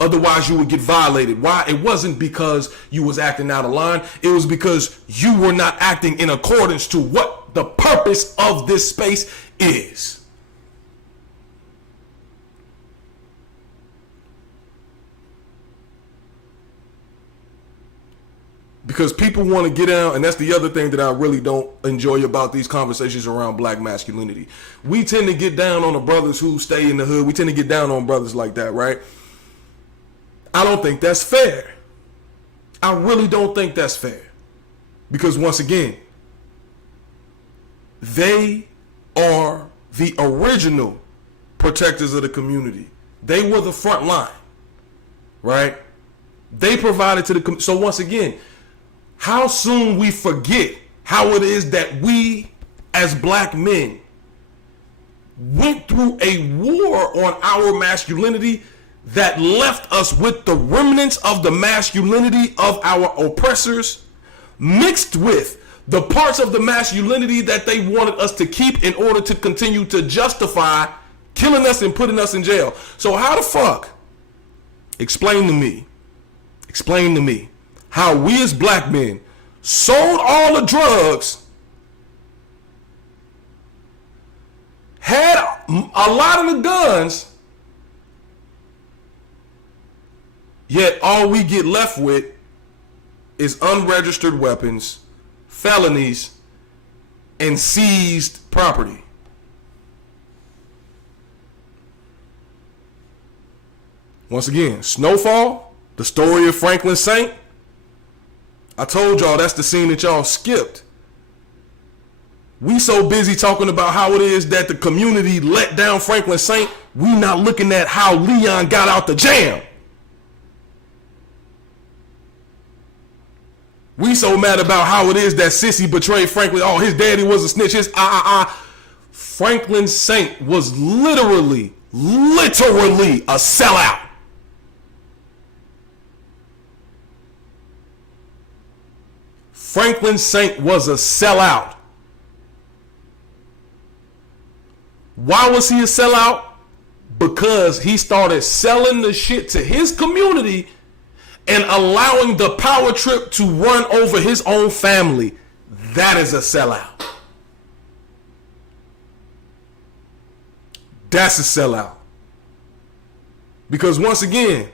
Otherwise you would get violated. Why? It wasn't because you was acting out of line. It was because you were not acting in accordance to what the purpose of this space is. Because people want to get out, and that's the other thing that I really don't enjoy about these conversations around black masculinity. We tend to get down on the brothers who stay in the hood. We tend to get down on brothers like that, right? I don't think that's fair. I really don't think that's fair. Because once again, they are the original protectors of the community. They were the front line, right? They provided to the community. So once again, how soon we forget how it is that we as black men went through a war on our masculinity that left us with the remnants of the masculinity of our oppressors, mixed with the parts of the masculinity that they wanted us to keep in order to continue to justify killing us and putting us in jail. So how the fuck, explain to me how we as black men sold all the drugs, had a lot of the guns, yet all we get left with is unregistered weapons, felonies, and seized property. Once again, Snowfall, the story of Franklin Saint. I told y'all that's the scene that y'all skipped. We so busy talking about how it is that the community let down Franklin Saint, we not looking at how Leon got out the jam. We so mad about how it is that Sissy betrayed Franklin. Oh, his daddy was a snitch. Franklin Saint was literally a sellout. Franklin Saint was a sellout. Why was he a sellout? Because he started selling the shit to his community and allowing the power trip to run over his own family. That is a sellout. That's a sellout. Because once again,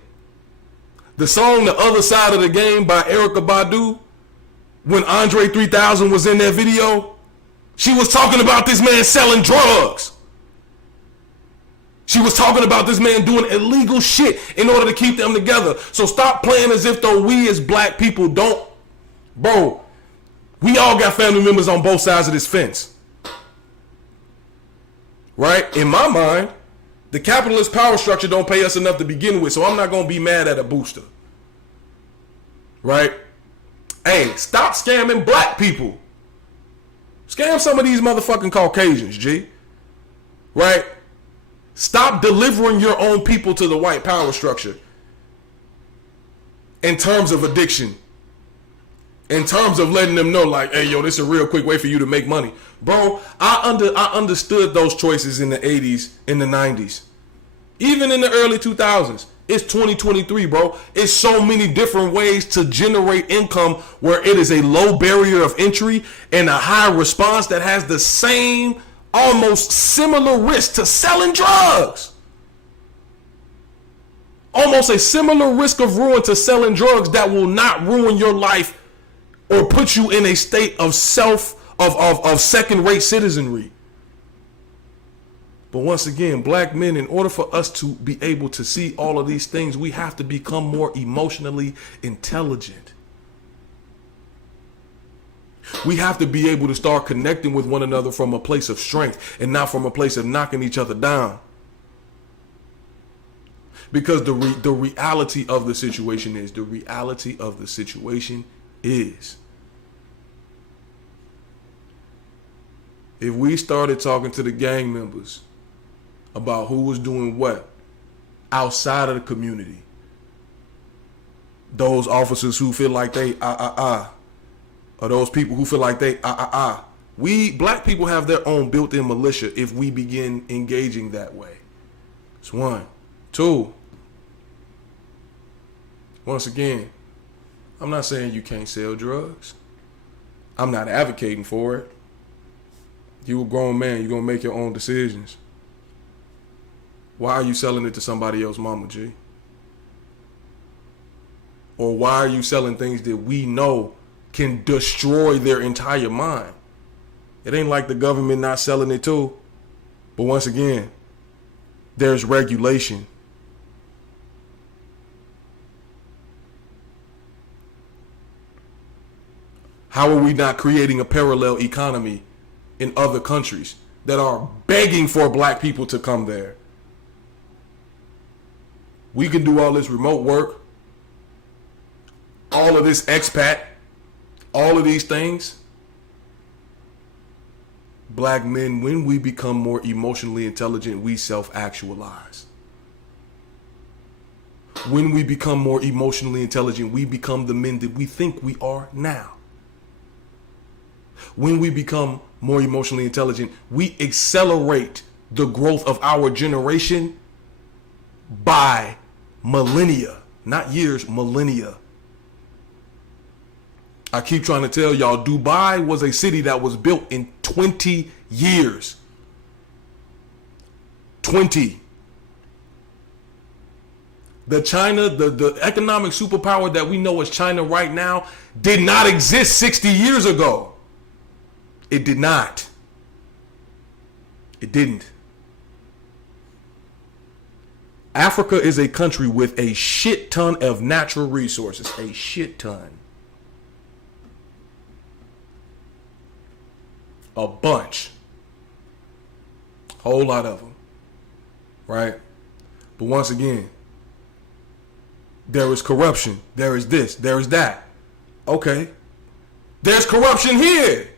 the song The Other Side of the Game by Erykah Badu, when Andre 3000 was in that video, she was talking about this man selling drugs. She was talking about this man doing illegal shit in order to keep them together. So stop playing as if though we as black people don't. Bro, we all got family members on both sides of this fence. Right? In my mind, the capitalist power structure don't pay us enough to begin with, so I'm not going to be mad at a booster. Right? Hey, stop scamming black people. Scam some of these motherfucking Caucasians, G. Right? Stop delivering your own people to the white power structure in terms of addiction, in terms of letting them know like, hey, yo, this is a real quick way for you to make money. Bro, I understood those choices in the 80s, in the 90s, even in the early 2000s. It's 2023, bro. It's so many different ways to generate income where it is a low barrier of entry and a high response that has the same almost similar risk to selling drugs. Almost a similar risk of ruin to selling drugs that will not ruin your life or put you in a state of second-rate citizenry. But once again, black men, in order for us to be able to see all of these things, we have to become more emotionally intelligent. We have to be able to start connecting with one another from a place of strength and not from a place of knocking each other down. Because the reality of the situation is, if we started talking to the gang members about who was doing what outside of the community, those officers who feel like they or those people who feel like they we black people have their own built-in militia if we begin engaging that way. It's one. Two, once again, I'm not saying you can't sell drugs. I'm not advocating for it. You a grown man, you're gonna make your own decisions. Why are you selling it to somebody else's mama, G? Or why are you selling things that we know can destroy their entire mind? It ain't like the government not selling it too. But once again, there's regulation. How are we not creating a parallel economy in other countries that are begging for black people to come there? We can do all this remote work, all of this expat, all of these things. Black men, when we become more emotionally intelligent, we self-actualize. When we become more emotionally intelligent, we become the men that we think we are now. When we become more emotionally intelligent, we accelerate the growth of our generation by millennia, not years, millennia. I keep trying to tell y'all, Dubai was a city that was built in 20 years. 20. The China, the economic superpower that we know as China right now did not exist 60 years ago. It did not. It didn't. Africa is a country with a shit ton of natural resources. A shit ton. A bunch. Whole lot of them. Right? But once again, there is corruption. There is this. There is that. Okay. There's corruption here.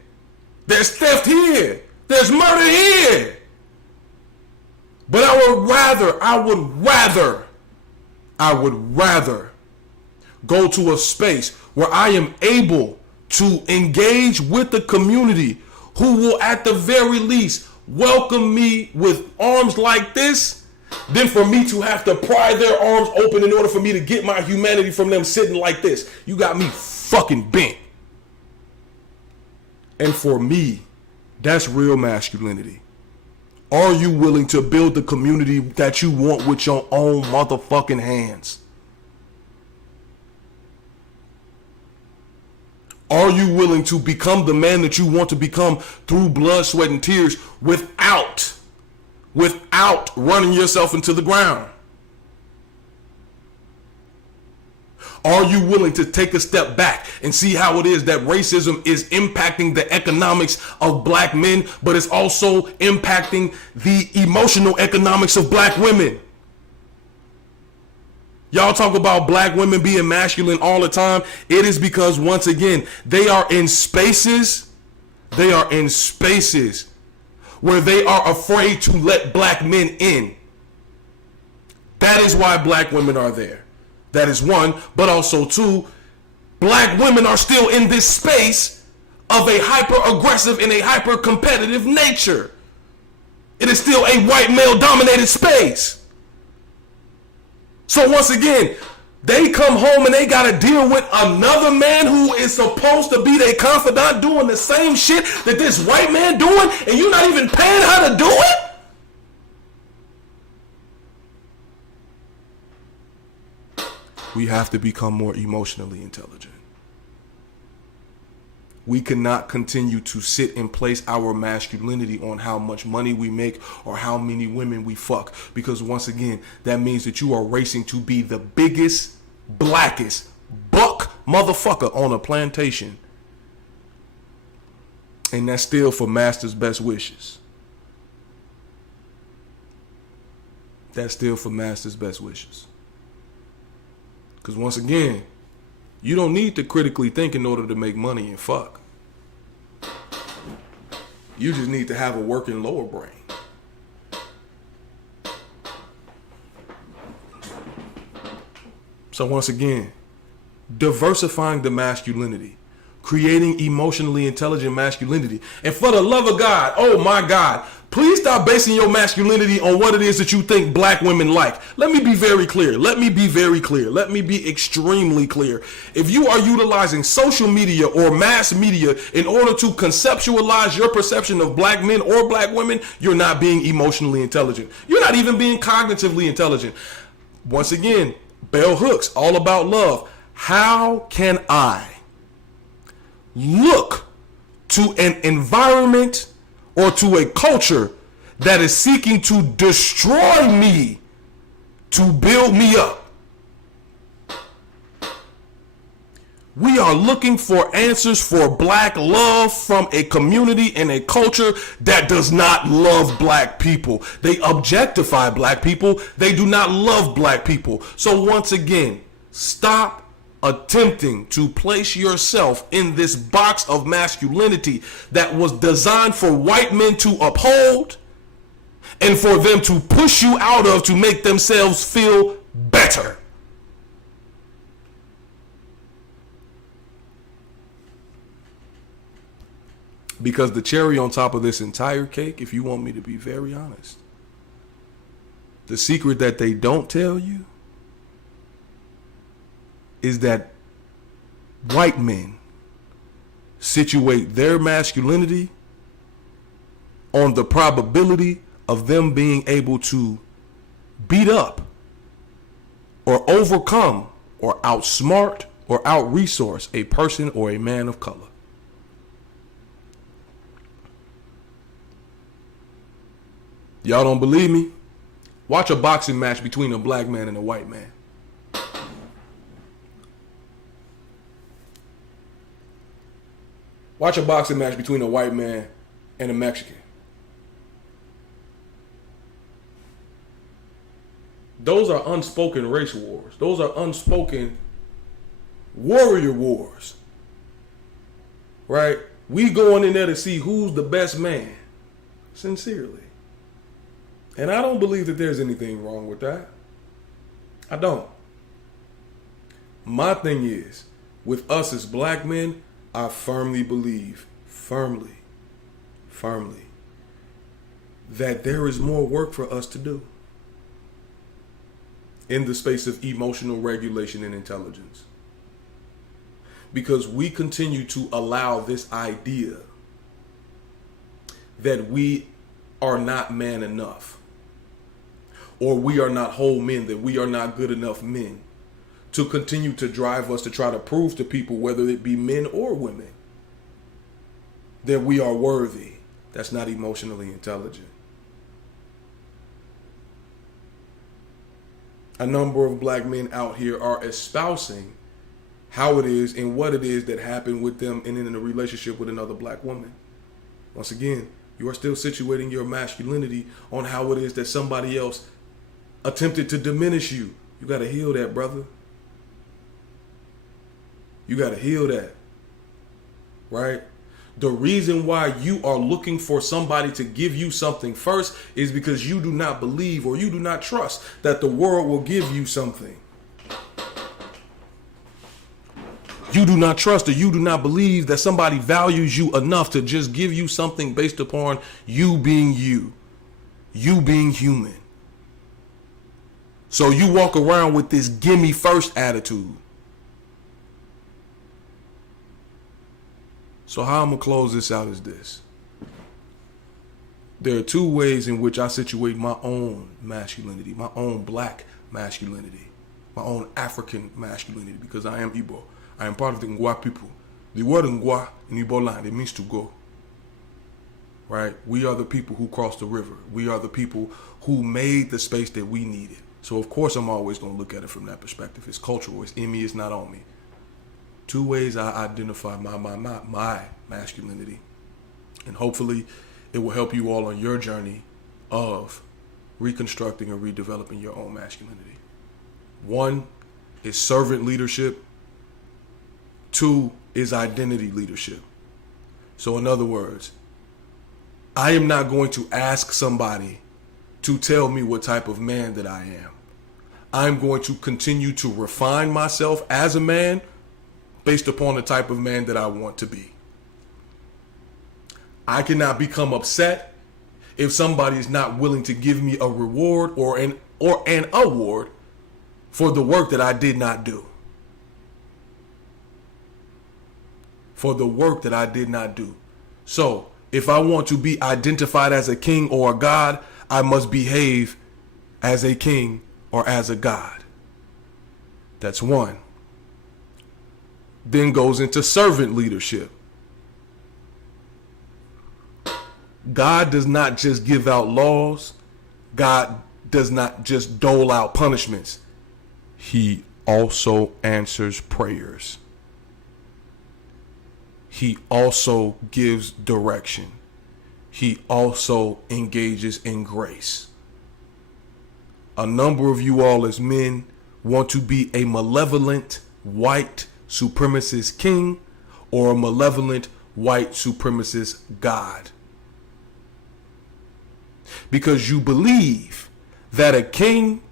There's theft here. There's murder here. But I would rather go to a space where I am able to engage with the community who will at the very least welcome me with arms like this than for me to have to pry their arms open in order for me to get my humanity from them sitting like this. You got me fucking bent. And for me, that's real masculinity. Are you willing to build the community that you want with your own motherfucking hands? Are you willing to become the man that you want to become through blood, sweat, and tears without running yourself into the ground? Are you willing to take a step back and see how it is that racism is impacting the economics of black men, but it's also impacting the emotional economics of black women? Y'all talk about black women being masculine all the time. It is because, once again, they are in spaces where they are afraid to let black men in. That is why black women are there. That is one, but also two, black women are still in this space of a hyper-aggressive and a hyper-competitive nature. It is still a white male-dominated space. So once again, they come home and they got to deal with another man who is supposed to be their confidant doing the same shit that this white man doing, and you're not even paying her to do it? We have to become more emotionally intelligent. We cannot continue to sit and place our masculinity on how much money we make or how many women we fuck. Because once again, that means that you are racing to be the biggest, blackest buck motherfucker on a plantation. And that's still for master's best wishes. That's still for master's best wishes. Because once again, you don't need to critically think in order to make money and fuck. You just need to have a working lower brain. So once again, diversifying the masculinity, creating emotionally intelligent masculinity. And for the love of God, oh my God, please stop basing your masculinity on what it is that you think black women like. Let me be very clear. Let me be extremely clear. If you are utilizing social media or mass media in order to conceptualize your perception of black men or black women, you're not being emotionally intelligent. You're not even being cognitively intelligent. Once again, bell hooks, all about love. How can I look to an environment or to a culture that is seeking to destroy me to build me up? We are looking for answers for black love from a community and a culture that does not love black people. They objectify black people. They do not love black people. So once again, stop attempting to place yourself in this box of masculinity that was designed for white men to uphold and for them to push you out of to make themselves feel better. Because the cherry on top of this entire cake, if you want me to be very honest, the secret that they don't tell you is that white men situate their masculinity on the probability of them being able to beat up or overcome or outsmart or out-resource a person or a man of color. Y'all don't believe me? Watch a boxing match between a black man and a white man. Watch a boxing match between a white man and a Mexican. Those are unspoken race wars. Those are unspoken warrior wars. Right? We going in there to see who's the best man. Sincerely. And I don't believe that there's anything wrong with that. I don't. My thing is, with us as black men, I firmly believe, firmly, that there is more work for us to do in the space of emotional regulation and intelligence. Because we continue to allow this idea that we are not man enough, or we are not whole men, that we are not good enough men, to continue to drive us to try to prove to people, whether it be men or women, that we are worthy. That's not emotionally intelligent. A number of black men out here are espousing how it is and what it is that happened with them and in a relationship with another black woman. Once again, you are still situating your masculinity on how it is that somebody else attempted to diminish you. You got to heal that, brother. You got to heal that. Right? The reason why you are looking for somebody to give you something first is because you do not believe or you do not trust that the world will give you something. You do not trust or you do not believe that somebody values you enough to just give you something based upon you being you being human. So you walk around with this gimme first attitude. So how I'm going to close this out is this. There are two ways in which I situate my own masculinity, my own black masculinity, my own African masculinity, because I am Igbo. I am part of the Ngwa people. The word Ngwa in Igbo land, it means to go. Right? We are the people who crossed the river. We are the people who made the space that we needed. So of course I'm always going to look at it from that perspective. It's cultural. It's in me. It's not on me. Two ways I identify my masculinity. And hopefully it will help you all on your journey of reconstructing or redeveloping your own masculinity. One is servant leadership. Two is identity leadership. So in other words, I am not going to ask somebody to tell me what type of man that I am. I'm going to continue to refine myself as a man based upon the type of man that I want to be. I cannot become upset if somebody is not willing to give me a reward or an award for the work that I did not do. For the work that I did not do. So, if I want to be identified as a king or a god, I must behave as a king or as a god. That's one. Then goes into servant leadership. God does not just give out laws. God does not just dole out punishments. He also answers prayers. He also gives direction. He also engages in grace. A number of you all as men want to be a malevolent white supremacist king or a malevolent white supremacist god. Because you believe that a king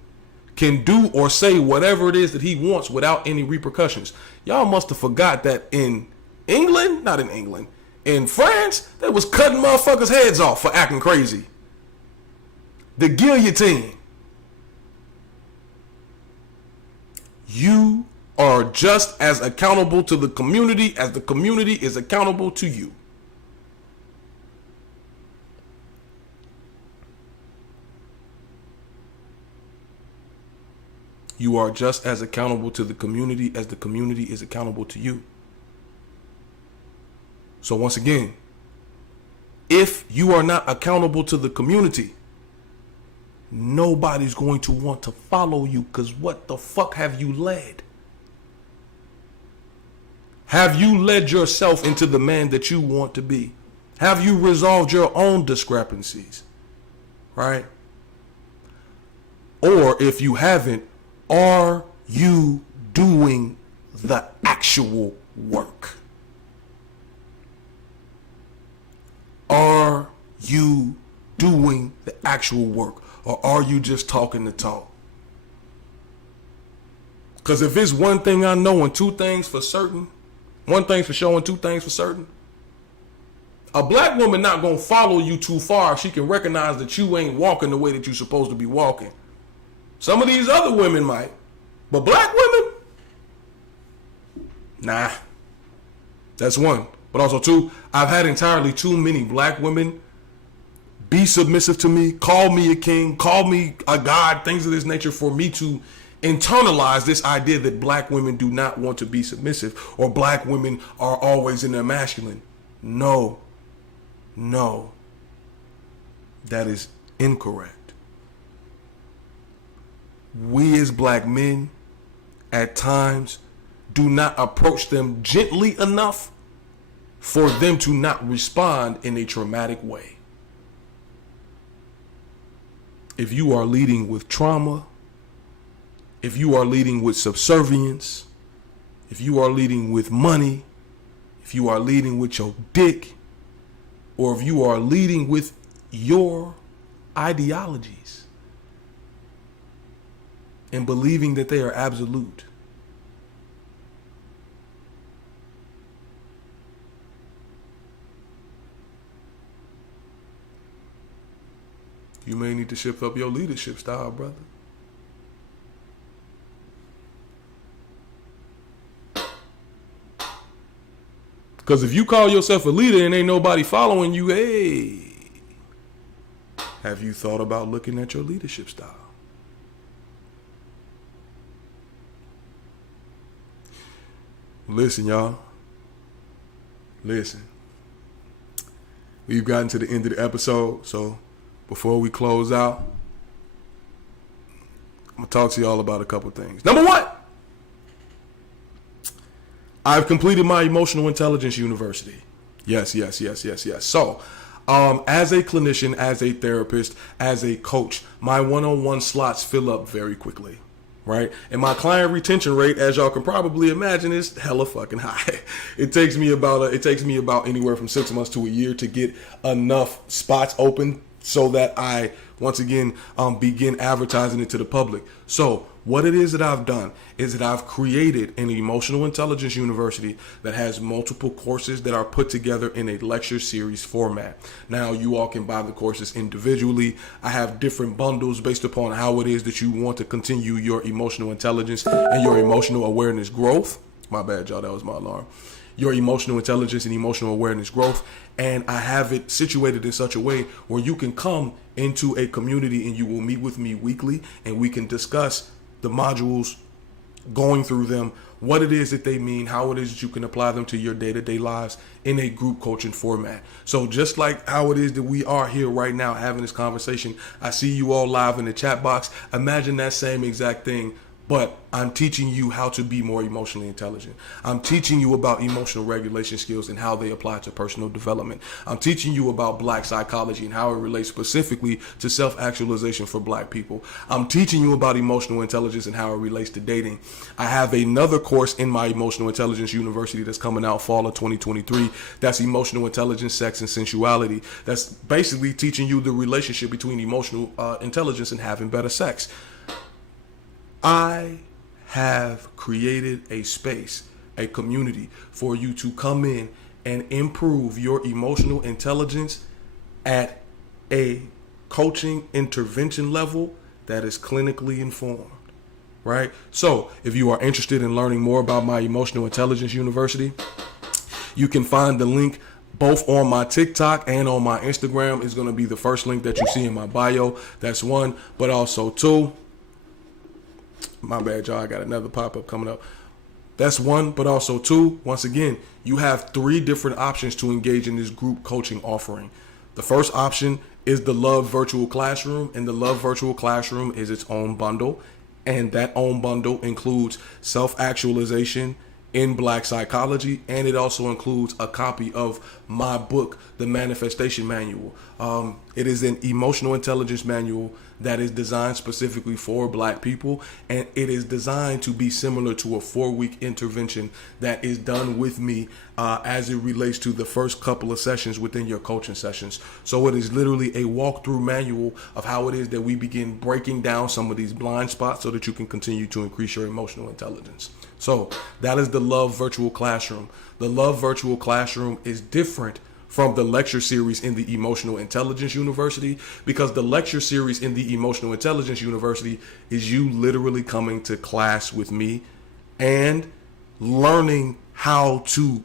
can do or say whatever it is that he wants without any repercussions. Y'all must have forgot that in in France, they was cutting motherfuckers' heads off for acting crazy. The guillotine. You are just as accountable to the community as the community is accountable to you. You are just as accountable to the community as the community is accountable to you. So once again, if you are not accountable to the community, nobody's going to want to follow you, because what the fuck have you led? Have you led yourself into the man that you want to be? Have you resolved your own discrepancies? Right? Or if you haven't, are you doing the actual work? Are you doing the actual work? Or are you just talking the talk? Because if it's one thing I know and two things for certain, one thing for sure and two things for certain, a black woman not going to follow you too far if she can recognize that you ain't walking the way that you're supposed to be walking. Some of these other women might, but black women, nah. That's one. But also two, I've had entirely too many black women be submissive to me, call me a king, call me a god, things of this nature, for me to internalize this idea that black women do not want to be submissive, or black women are always in their masculine. No. That is incorrect. We as black men at times do not approach them gently enough for them to not respond in a traumatic way. If you are leading with trauma, if you are leading with subservience, if you are leading with money, if you are leading with your dick, or if you are leading with your ideologies and believing that they are absolute, you may need to shift up your leadership style, brother. Because if you call yourself a leader and ain't nobody following you, hey, have you thought about looking at your leadership style? Listen, y'all. Listen. We've gotten to the end of the episode, so before we close out, I'm going to talk to y'all about a couple things. Number one, I've completed my emotional intelligence university. Yes. So, as a clinician, as a therapist, as a coach, my one-on-one slots fill up very quickly, right? And my client retention rate, as y'all can probably imagine, is hella fucking high. It takes me about anywhere from 6 months to a year to get enough spots open so that I, once again, begin advertising it to the public. So what it is that I've done is that I've created an emotional intelligence university that has multiple courses that are put together in a lecture series format. Now, you all can buy the courses individually. I have different bundles based upon how it is that you want to continue your emotional intelligence and your emotional awareness growth. My bad, y'all. That was my alarm. Your emotional intelligence and emotional awareness growth. And I have it situated in such a way where you can come into a community and you will meet with me weekly and we can discuss the modules, going through them, what it is that they mean, how it is that you can apply them to your day-to-day lives in a group coaching format. So just like how it is that we are here right now having this conversation, I see you all live in the chat box. Imagine that same exact thing, but I'm teaching you how to be more emotionally intelligent. I'm teaching you about emotional regulation skills and how they apply to personal development. I'm teaching you about black psychology and how it relates specifically to self-actualization for black people. I'm teaching you about emotional intelligence and how it relates to dating. I have another course in my emotional intelligence university that's coming out fall of 2023. That's emotional intelligence, sex, and sensuality. That's basically teaching you the relationship between emotional intelligence and having better sex. I have created a space, a community for you to come in and improve your emotional intelligence at a coaching intervention level that is clinically informed, right? So if you are interested in learning more about my Emotional Intelligence University, you can find the link both on my TikTok and on my Instagram. Is going to be the first link that you see in my bio. That's one. But also two, my bad, y'all, I got another pop-up coming up. That's one, but also two, once again, you have 3 different options to engage in this group coaching offering. The first option is the Love Virtual Classroom, and the Love Virtual Classroom is its own bundle, and that own bundle includes self-actualization in Black psychology, and it also includes a copy of my book, The Manifestation Manual. It is an emotional intelligence manual that is designed specifically for Black people, and it is designed to be similar to a 4-week intervention that is done with me as it relates to the first couple of sessions within your coaching sessions. So it is literally a walkthrough manual of how it is that we begin breaking down some of these blind spots so that you can continue to increase your emotional intelligence. So that is the Love Virtual Classroom. The Love Virtual Classroom is different from the lecture series in the Emotional Intelligence University, because the lecture series in the Emotional Intelligence University is you literally coming to class with me and learning how to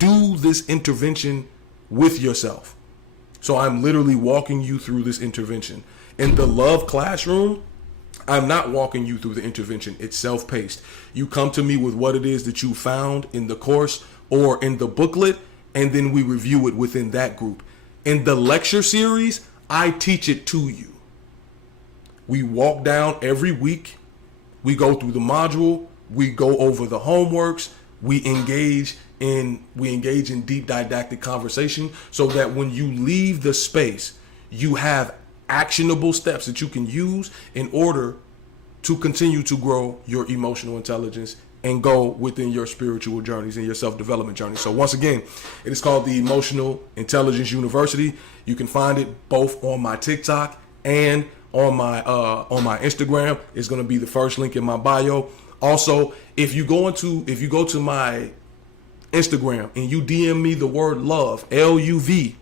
do this intervention with yourself. So I'm literally walking you through this intervention. In the Love Classroom, I'm not walking you through the intervention. It's self-paced. You come to me with what it is that you found in the course or in the booklet, and then we review it within that group. In the lecture series, I teach it to you. We walk down every week. We go through the module. We go over the homeworks. We engage in deep didactic conversation so that when you leave the space, you have actionable steps that you can use in order to continue to grow your emotional intelligence and go within your spiritual journeys and your self-development journey. So once again, it is called the Emotional Intelligence University. You can find it both on my TikTok and on my Instagram. It's going to be the first link in my bio. Also, if you go to my Instagram and you DM me the word love, LUV,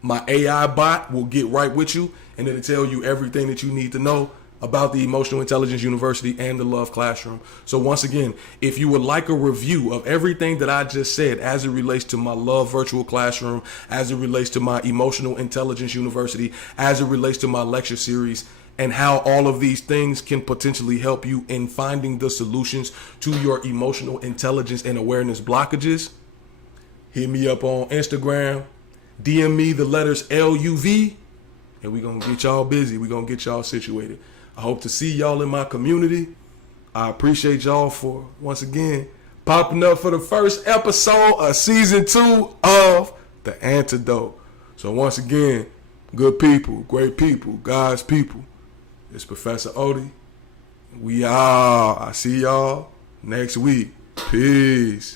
my AI bot will get right with you, and it'll tell you everything that you need to know about the Emotional Intelligence University and the Love Classroom. So once again, if you would like a review of everything that I just said as it relates to my Love Virtual Classroom, as it relates to my Emotional Intelligence University, as it relates to my lecture series, and how all of these things can potentially help you in finding the solutions to your emotional intelligence and awareness blockages, hit me up on Instagram, DM me the letters LUV, and we're going to get y'all busy. We're going to get y'all situated. I hope to see y'all in my community. I appreciate y'all for, once again, popping up for the first episode of season 2 of The Antidote. So once again, good people, great people, God's people. It's Professor Odie. I see y'all next week. Peace.